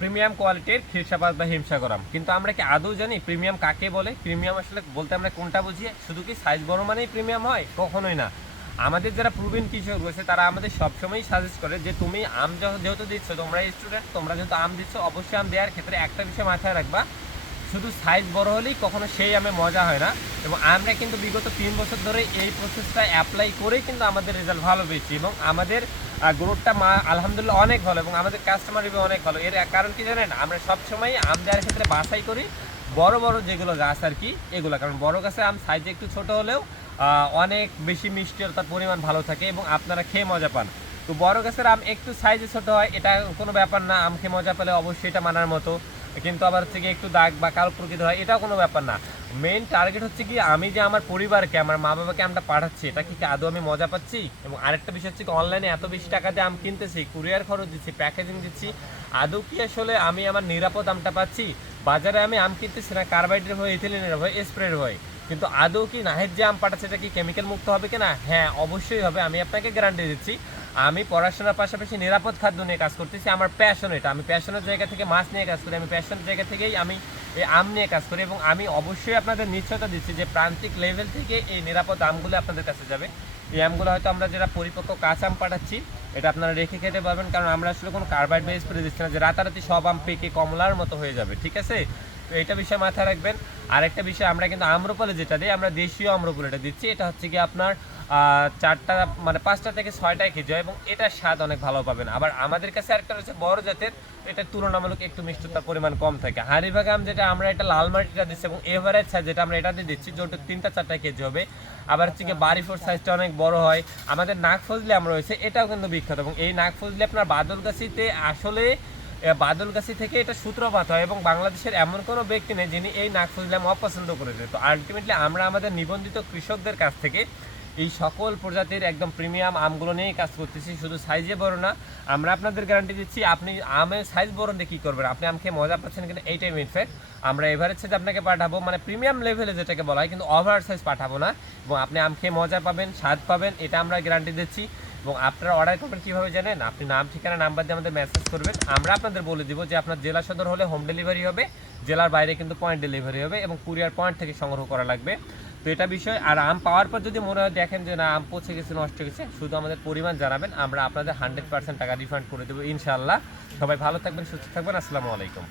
Premium কোয়ালিটির খিরসাপাত বা হিমসাগর আম। কিন্তু আমরা কি আদৌ জানি প্রিমিয়াম কাকে বলে? প্রিমিয়াম আসলে বলতে আমরা কোনটা বুঝি? শুধু কি সাইজ বড় মানেই প্রিমিয়াম হয়? কখনোই না। আমাদের যারা প্রবীণ কৃষক রয়েছে তারা আমাদের সবসময়ই সাজেস্ট করে যে তুমি আম যেহেতু দিচ্ছ, তোমরা স্টুডেন্ট, তোমরা যেহেতু আম দিচ্ছ, অবশ্যই আম দেওয়ার ক্ষেত্রে একটা বিষয় মাথায় রাখবা, শুধু সাইজ বড় হলেই কখনো সেই আমে মজা হয় না। এবং আমরা কিন্তু বিগত 3 বছর ধরে এই প্রসেসটা অ্যাপ্লাই করেই কিন্তু আমাদের রেজাল্ট ভালো পেয়েছি এবং আমাদের গ্রোথটা আলহামদুলিল্লাহ অনেক ভালো এবং আমাদের কাস্টমার রিভিউ অনেক ভালো। এর কারণ কি জানেন? আমরা সবসময় আম দেওয়ার ক্ষেত্রে বাছাই করি বড় বড় যেগুলো গাছ আর কি, এগুলো। কারণ বড় গাছে আম সাইজে একটু ছোট হলেও অনেক বেশি মিষ্টির পরিমাণ ভালো থাকে এবং আপনারা খেয়ে মজা পান। তো বড় গাছের আম একটু সাইজে ছোট হয়, এটা কোনো ব্যাপার না, আম খেয়ে মজা পেলে অবশ্যই এটা মানার মতো। কিন্তু আবার হচ্ছে কি একটু দাগ বা কালো প্রকৃতি হয়, এটাও কোনো ব্যাপার না। মেইন টার্গেট হচ্ছে কি আমি যে আমার পরিবারকে, আমার মা বাবাকে আমটা পাঠাচ্ছি, এটা কি আদৌ আমি মজা পাচ্ছি? এবং আরেকটা বিষয় হচ্ছে কি অনলাইনে এত বেশি টাকা দিয়ে আম কিনতেছি, কুরিয়ার খরচ দিচ্ছি, প্যাকেজিং দিচ্ছি, আদৌ কি আসলে আমি আমার নিরাপদ আমটা পাচ্ছি? বাজারে আমি আম কিনতেছি না কার্বাইডের ভয়, ইথিলিনের ভয়, স্প্রের ভয়, কিন্তু আদৌ কি নাহের যে আম পাঠাচ্ছে এটা কি কেমিক্যাল মুক্ত হবে কিনা? হ্যাঁ, অবশ্যই হবে, আমি আপনাকে গ্যারান্টি দিচ্ছি। আমি পড়াশোনার পাশাপাশি নিরাপদ খাদ্য নিয়ে কাজ করতেছি, আমার প্যাশন এটা। আমি প্যাশনের জায়গা থেকে মাছ নিয়ে কাজ করি, আমি প্যাশনের জায়গা থেকেই আমি এই আম নিয়ে কাজ করি এবং আমি অবশ্যই আপনাদের নিশ্চয়তা দিচ্ছি যে প্রান্তিক লেভেল থেকে এই নিরাপদ আমগুলো আপনাদের কাছে যাবে। এই আমগুলো হয়তো আমরা যারা পরিপক্ক কাঁচা আম পাঠাচ্ছি, এটা আপনারা রেখে খেতে পারবেন, কারণ আমরা আসলে কোনো কার্বাইড বেস করে দিচ্ছি না যে রাতারাতি সব আম পেকে কমলার মতো হয়ে যাবে, ঠিক আছে? তো এইটা বিষয় মাথায় রাখবেন। আরেকটা বিষয়, আমরা কিন্তু আম্রপালি যেটা দিই, আমরা দেশীয় আম্রপালিটা দিচ্ছি। এটা হচ্ছে কি আপনার 4টা মানে 5টা থেকে 6টায় কেজি হয় এবং এটার স্বাদ অনেক ভালো পাবেন। আবার আমাদের কাছে আরেকটা রয়েছে বড় জাতের, এটা তুলনামূলক একটু মিষ্টতার পরিমাণ কম থাকে। হাড়িভাগা আম যেটা আমরা এটা লাল মাটিটা দিচ্ছি এবং এভারেজ সাইজ যেটা আমরা এটা দিয়ে দিচ্ছি, যেটা 3টা-4টা কেজি হবে। আবার হচ্ছে কি বাড়িফোর সাইজটা অনেক বড় হয়। আমাদের নাগফজলি আম রয়েছে, এটাও কিন্তু বিখ্যাত এবং এই নাগফজলি আপনার বাদলগাছিতে আসলে বাদলগাছি থেকে এটা সূত্রপাত হয় এবং বাংলাদেশের এমন কোনো ব্যক্তি নেই যিনি এই নাগফজলি আম অপছন্দ করেছে। তো আলটিমেটলি আমরা আমাদের নিবন্ধিত কৃষকদের কাছ থেকে এই সকল প্রজাতির একদম প্রিমিয়াম আমগুলো নিয়েই কাজ করতেছি। শুধু সাইজে বড় না, আমরা আপনাদের গ্যারান্টি দিচ্ছি আপনি আমের সাইজ বড় দিয়ে কী করবেন, আপনি আম খেয়ে মজা পাচ্ছেন কিনা এইটাই মেইন ফ্যাক্ট। আমরা এভারেজ সাইজ আপনাকে পাঠাবো, মানে প্রিমিয়াম লেভেলে যেটাকে বলা হয়, কিন্তু ওভার সাইজ পাঠাবো না। এবং আপনি আম খেয়ে মজা পাবেন, স্বাদ পাবেন, এটা আমরা গ্যারান্টি দিচ্ছি। এবং আপনারা অর্ডার করবেন কীভাবে জানেন? আপনি নাম, ঠিকানা, নাম্বার দিয়ে আমাদের মেসেজ করবেন, আমরা আপনাদের বলে দিব যে আপনার জেলা সদর হলে হোম ডেলিভারি হবে, জেলার বাইরে কিন্তু পয়েন্ট ডেলিভারি হবে এবং কুরিয়ার পয়েন্ট থেকে সংগ্রহ করা লাগবে। তো এটা বিষয়। আর আম পাওয়ার পর যদি মনে হয় দেখেন যে না আম পচে গেছে, নষ্ট গেছে, শুধু আমাদের পরিমাণ জানাবেন, আমরা আপনাদের 100% টাকা রিফান্ড করে দেবো ইনশাআল্লাহ। সবাই ভালো থাকবেন, সুস্থ থাকবেন। আসসালামু আলাইকুম।